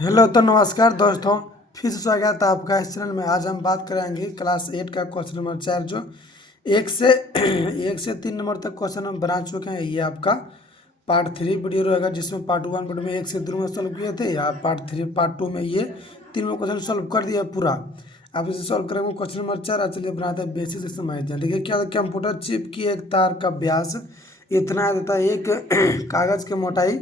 Hello तो नमस्कार दोस्तों, फिर से स्वागत है आपका इस चैनल में। आज हम बात करेंगे क्लास 8 का क्वेश्चन नंबर 4 जो एक से एक से 3 नंबर तक क्वेश्चन हम बना चुके हैं। ये आपका पार्ट 3 वीडियो रहेगा, जिसमें पार्ट 1 वीडियो में 1 से 2 में सॉल्व किए थे, या पार्ट 3 पार्ट 2 में ये तीनों क्वेश्चन सॉल्व कर दिया पूरा। अब इसे सॉल्व करेंगे क्वेश्चन नंबर 4। चलिए बनाते हैं बेसिक से समझते हैं। देखिए क्या, कंप्यूटर चिप की एक तार का व्यास इतना है तथा एक कागज़ की मोटाई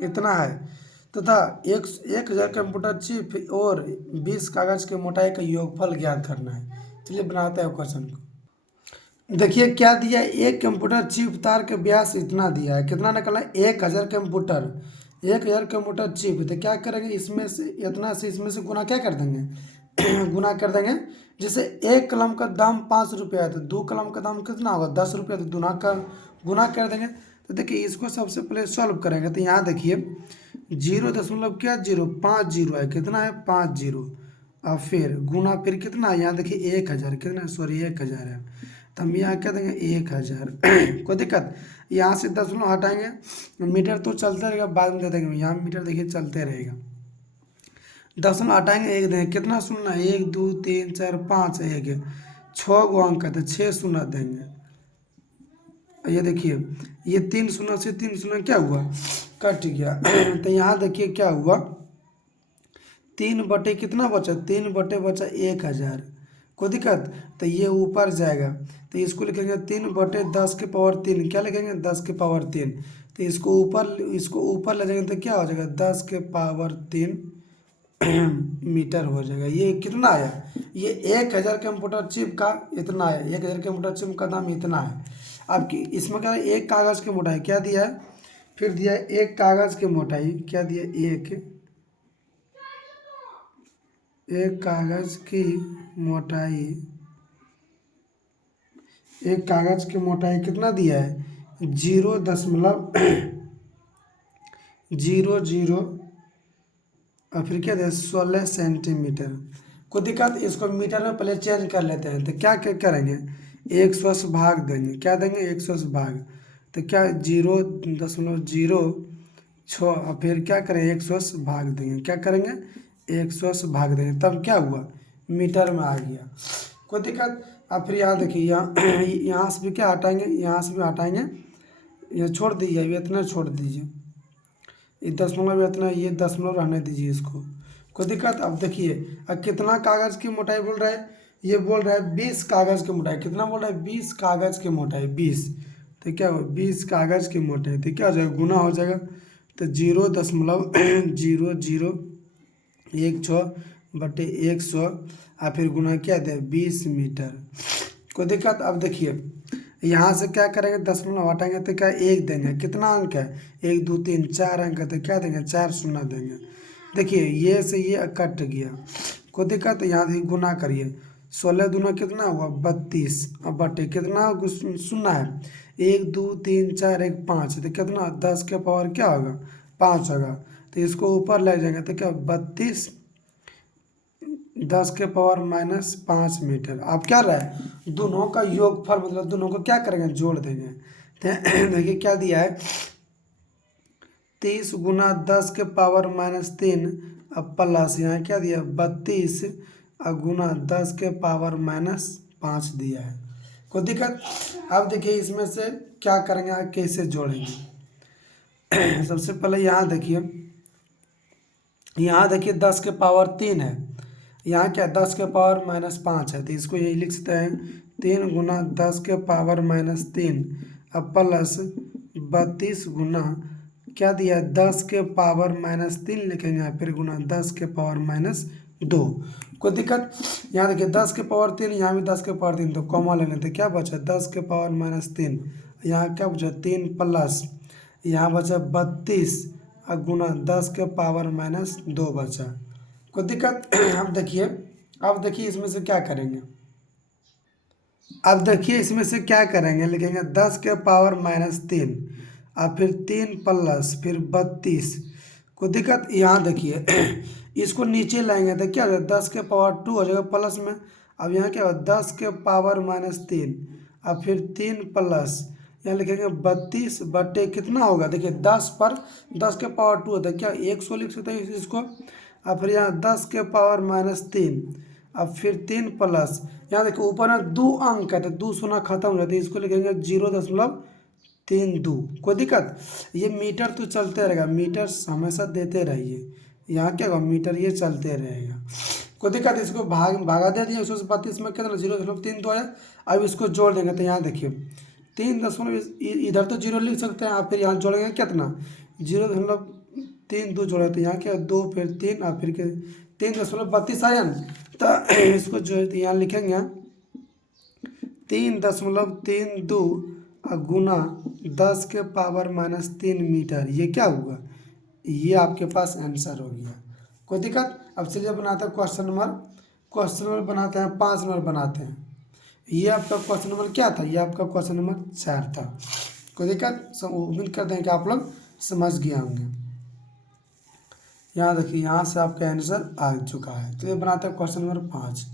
इतना है तथा एक 1000 कंप्यूटर चिप और 20 कागज के मोटाई का योगफल ज्ञात करना है। चलिए बनाते हैं क्वेश्चन को। देखिए क्या दिया है, एक कंप्यूटर चिप तार के व्यास इतना दिया है, कितना निकलना है 1000 कंप्यूटर, 1000 कंप्यूटर चिप। तो क्या करेंगे, इसमें से इतना से इसमें से गुना क्या कर देंगे गुना कर देंगे। जैसे एक कलम का दाम 5 रुपया है तो 2 कलम का दाम कितना होगा 10 रुपया, तो गुना कर देंगे। तो देखिए इसको सबसे पहले सॉल्व करेंगे। तो यहाँ देखिए 0.5 है, कितना है 5 जीरो। अब फिर गुना, फिर कितना है यहाँ देखिए 1000, कितना है सॉरी 1000 है, तो हम यहाँ क्या देंगे 1000 कोई दिक्कत। यहाँ से 10 हटाएंगे, मीटर तो चलते रहेगा, बाद में दे देंगे। यहाँ मीटर देखिए चलते रहेगा, 10 हटाएंगे 1 देंगे, कितना शून्य है 1 2 3 4 5 1 6 गो अंक है तो 6 शून्य देंगे। ये देखिए ये 3 शून्य से 3 शून्य क्या हुआ, कट गया। तो यहाँ देखिए क्या हुआ, 3 बटे कितना बचा, 3 बटे बचा 1000, कोई दिक्कत। तो ये ऊपर जाएगा, तो इसको लिखेंगे 3 बटे 10 के पावर 3, क्या लिखेंगे 10 के पावर 3। तो इसको ऊपर ले जाएंगे तो क्या हो जाएगा 10 के पावर 3 मीटर हो जाएगा। ये कितना आया, ये 1000 कंप्यूटर चिप का इतना है, 1000 कंप्यूटर चिप का दाम इतना है। अब की इसमें क्या है, एक कागज़ की मोटाई क्या दिया है, फिर दिया है एक कागज़ की मोटाई क्या दिया, एक कागज़ की मोटाई, एक कागज़ की मोटाई कितना दिया है 0.00 और फिर क्या दिया 16 सेंटीमीटर। कोई दिक्कत, इसको मीटर में पहले चेंज कर लेते हैं। तो क्या क्या करेंगे, 100 से भाग देंगे, क्या देंगे 100 से भाग, तो क्या 0.06 और फिर क्या करेंगे 100 से भाग देंगे, क्या करेंगे 100 से भाग देंगे, तब क्या हुआ मीटर में आ गया। कोई दिक्कत। अब फिर यहाँ देखिए यहाँ यहाँ से भी क्या हटाएंगे, यहाँ से भी हटाएंगे, ये छोड़ दीजिए, ये इतना छोड़ दीजिए, ये दशमलव इतना, ये दशमलव रहने दीजिए इसको, कोई दिक्कत। अब देखिए अब कितना कागज़ की मोटाई बोल रहा है, ये बोल रहा है 20 कागज़ की मोटाई, कितना बोल रहा है 20 कागज़ की मोटाई 20। तो क्या हो 20 कागज़ की मोटाई, तो क्या हो जाएगा गुना हो जाएगा, तो 0.016 बटे 100 और फिर गुना क्या दे 20 मीटर, कोई दिक्कत। अब देखिए यहाँ से क्या करेंगे 10 हटाएंगे तो क्या 1 देंगे, कितना अंक है 1 2 3 4 अंक है, तो क्या देंगे 4 शून्य देंगे। देखिए ये से ये कट गया, कोई दिक्कत। यहाँ से गुना करिए, 16 दूना कितना हुआ 32 और बटे कितना शून्य है 1 2 3 4 1 5, तो कितना 10 के पावर क्या होगा 5 होगा। तो इसको ऊपर ले जाएंगे तो क्या 32 10 के पावर -5 मीटर। अब क्या रहा है दोनों का योगफल, मतलब दोनों को क्या करेंगे जोड़ देंगे। देखिए क्या दिया है 30 गुना 10 के पावर -3 अब प्लस यहाँ क्या दिया 32 और गुना 10 के पावर -5 दिया है, कोई दिक्कत। अब देखिए इसमें से क्या करेंगे, कैसे जोड़ेंगे। सबसे पहले यहाँ देखिए 10 के पावर 3 है, यहाँ क्या 10 के पावर -5 है, तो इसको यही लिख सकते हैं 3 गुना 10 के पावर -3 अब प्लस 32 गुना क्या दिया 10 के पावर -3 लिखेंगे, फिर गुना 10 के पावर -2, कोई दिक्कत। यहाँ देखिए 10 के पावर 3, यहाँ भी 10 के पावर 3, तो कॉमा ले लेते क्या बचा 10 के पावर -3, यहाँ क्या बचा 3 प्लस यहाँ बचा 32 और गुना 10 के पावर -2 बचा, कोई दिक्कत। अब देखिए इसमें से क्या करेंगे, अब देखिए इसमें से क्या करेंगे, लिखेंगे 10 के पावर -3 और फिर 3 प्लस फिर 32, कोई दिक्कत। यहाँ देखिए इसको नीचे लाएंगे तो क्या हो जाएगा 10 के पावर 2 हो जाएगा प्लस में। अब यहाँ क्या होगा 10 के पावर -3 और फिर 3 प्लस यहाँ लिखेंगे 32 बटे कितना होगा, देखिए 10 पर 10 के पावर 2 होता है, क्या 100 लिख सकते हैं इसको। अब फिर यहाँ 10 के पावर -3, अब फिर 3 प्लस, यहाँ देखिए ऊपर में 2 अंक है तो 2 शून्य खत्म हो जाता है, इसको लिखेंगे 0.32। कोई दिक्कत, ये मीटर तो चलते रहेगा, मीटर हमेशा देते रहिए, यहाँ क्या होगा मीटर ये चलते रहेगा। कोई दिक्कत, इसको भागा दे दिया 132 में कितना 0.32 आया। अब इसको जोड़ देंगे तो यहाँ देखिए 3 इधर तो 0 लिख सकते हैं आप, फिर यहाँ जोड़ेंगे कितना 0.32 जोड़े तो यहाँ क्या 2 फिर 3 और फिर 3.32 आया न। तो इसको जो है यहाँ लिखेंगे 3.32 गुना 10 के पावर -3 मीटर, ये क्या हुआ, ये आपके पास आंसर हो गया। कोई दिक्कत। अब चलिए बनाते हैं क्वेश्चन नंबर बनाते हैं 5 नंबर बनाते हैं। ये आपका क्वेश्चन नंबर क्या था, ये आपका क्वेश्चन नंबर 4 था। कोई दिक्कत, सब उम्मीद करते हैं कि आप लोग समझ गए होंगे। यहाँ देखिए यहाँ से आपका आंसर आ चुका है। तो ये बनाते हैं क्वेश्चन नंबर 5।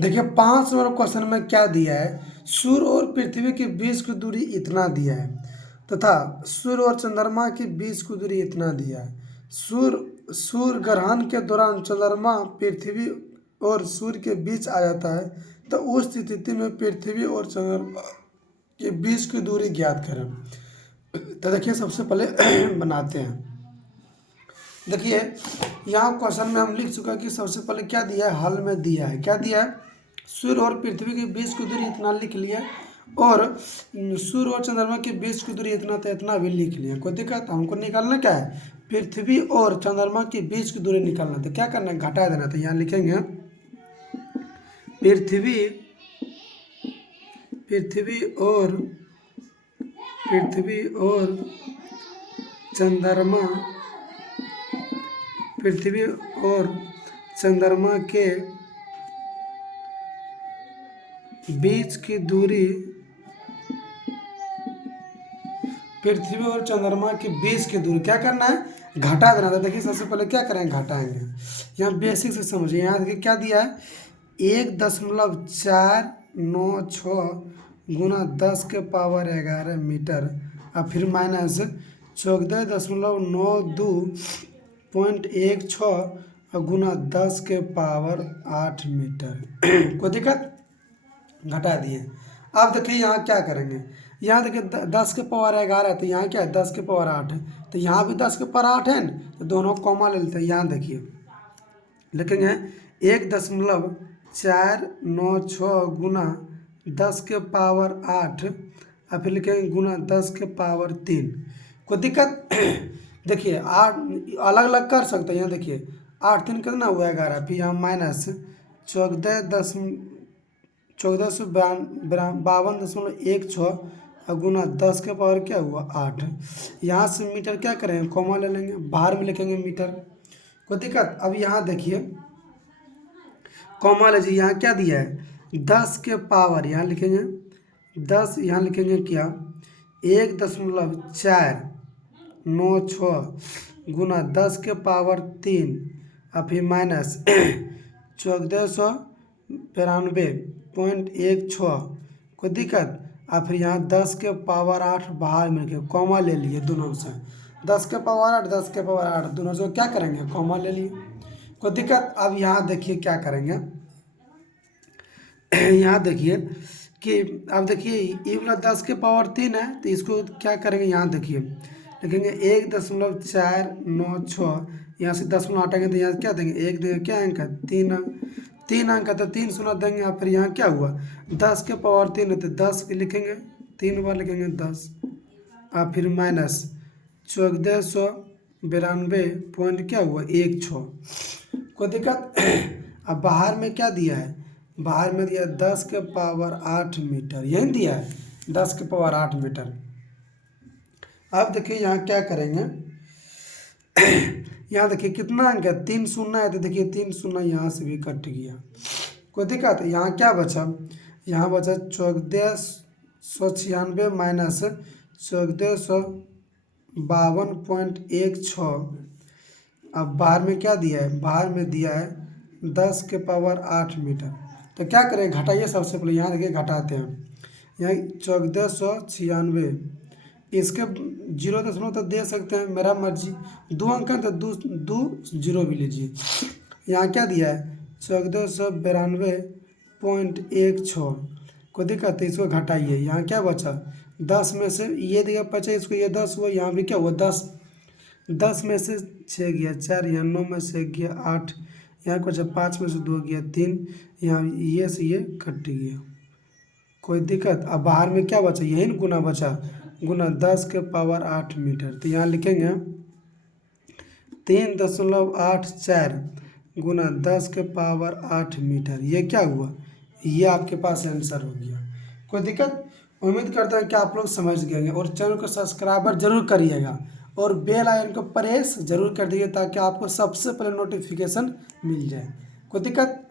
देखिए 5 नंबर क्वेश्चन में क्या दिया है, सूर्य और पृथ्वी के बीच की दूरी इतना दिया है तथा सूर्य और चंद्रमा के बीच की दूरी इतना दिया है। सूर्य ग्रहण के दौरान चंद्रमा पृथ्वी और सूर्य के बीच आ जाता है, तो उस स्थिति में पृथ्वी और चंद्रमा के बीच की दूरी ज्ञात करें। तो देखिए सबसे पहले बनाते हैं। देखिए यहाँ क्वेश्चन में हम लिख चुका कि सबसे पहले क्या दिया है, हल में दिया है, क्या दिया है, सूर्य और पृथ्वी के बीच की दूरी इतना लिख लिया और सूर्य और चंद्रमा के बीच की दूरी इतना, तो इतना भी लिख लिया। कोई दिक्कत, हमको निकालना क्या है, पृथ्वी और चंद्रमा के बीच की दूरी निकालना। तो क्या करना है, घटा देना। तो यहाँ लिखेंगे पृथ्वी और चंद्रमा के बीच की दूरी, पृथ्वी और चंद्रमा के बीच की दूरी क्या करना है, घटा देना था। देखिए सबसे पहले क्या करेंगे, घटाएंगे। यहाँ बेसिक से समझिए, यहाँ देखिए क्या दिया है, 1.496 गुना 10 के पावर 11 मीटर और फिर माइनस 14.92.16 गुना 10 के पावर 8 मीटर। कोई दिक्कत, घटा दिए। अब देखिए यहाँ क्या करेंगे, यहाँ देखिए 10 के पावर 11 तो यहाँ क्या है 10 के पावर 8 है, तो यहाँ भी 10 के पावर 8 है न, तो दोनों कॉमा ले लेते हैं। यहाँ देखिए लिखेंगे 1.496 गुना 10 के पावर 8 और फिर लिखेंगे गुना 10 के पावर 3। कोई दिक्कत, देखिए 8 अलग अलग कर सकते हैं। यहाँ देखिए 8 3 कितना हुआ 11, फिर यहाँ माइनस 1452.16 और गुना 10 के पावर क्या हुआ 8। यहाँ से मीटर क्या करेंगे, कॉमा ले लेंगे, बाहर में लिखेंगे मीटर। कोई दिक्कत। अब यहाँ देखिए कॉमा लीजिए, यहाँ क्या दिया है 10 के पावर, यहाँ लिखेंगे 10, यहाँ लिखेंगे क्या 1.496 गुना 10 के पावर 3 और फिर माइनस 1492.16। कोई दिक्कत। और फिर यहाँ 10 के पावर 8 बाहर में रखे, कॉमा ले लिए दोनों से, 10 के पावर 8 10 के पावर 8 दोनों से क्या करेंगे, कॉमा ले लिए। कोई दिक्कत। अब यहाँ देखिए क्या करेंगे, यहाँ देखिए कि अब देखिए ये वाला 10 के पावर 3 है, तो इसको क्या करेंगे, यहाँ देखिए लिखेंगे 1.496, यहाँ से 10 गुना हटाएंगे तो यहाँ क्या देंगे, एक देंगे, क्या अंक है 3 अंक है, तो 3 शून्य देंगे। और फिर यहाँ क्या हुआ 10 के पावर 3 है, तो 10 लिखेंगे 3 बार लिखेंगे 10 और फिर माइनस 1492 पॉइंट क्या हुआ 16। कोई दिक्कत। अब बाहर में क्या दिया है, बाहर में दिया 10 के पावर 8 मीटर, यही दिया है 10 के पावर 8 मीटर। अब देखिए यहाँ क्या करेंगे, यहाँ देखिए कितना अंक है 3 शून्य है, तो देखिए 3 शून्य यहाँ से भी कट गया। कोई दिक्कत। यहाँ क्या बचा, यहाँ बचा 1496 माइनस 1452.16। अब बाहर में क्या दिया है, बाहर में दिया है 10 के पावर 8 मीटर। तो क्या करें, घटाइए सबसे पहले, यहाँ देखिए घटाते हैं, यहाँ 1496, इसके 0 दशमलव तो दे सकते हैं, मेरा मर्जी। 2 अंक है तो दो जीरो भी लीजिए। यहाँ क्या दिया है 1492.16, कोई दिक्कत है, इसको घटाइए। यहाँ क्या बचा 10 में से ये दिया 50, इसको ये 10 हुआ, यहाँ भी क्या हुआ 10, 10 में से 6 गया 4, यहाँ 9 में से 1 गया 8, यहाँ कुछ 5 में से 2 गया 3, यहाँ ये से ये कट गया, कोई दिक्कत। अब बाहर में क्या बचा, यही ना गुना बचा, गुना 10⁸ मीटर। तो यहाँ लिखेंगे 3.84 गुना 10⁸ मीटर। ये क्या हुआ, ये आपके पास आंसर हो गया। कोई दिक्कत। उम्मीद करता हूँ कि आप लोग समझ गए और चैनल को सब्सक्राइबर जरूर करिएगा और बेल आइकन को प्रेस जरूर कर दीजिए ताकि आपको सबसे पहले नोटिफिकेशन मिल जाए। कोई दिक्कत।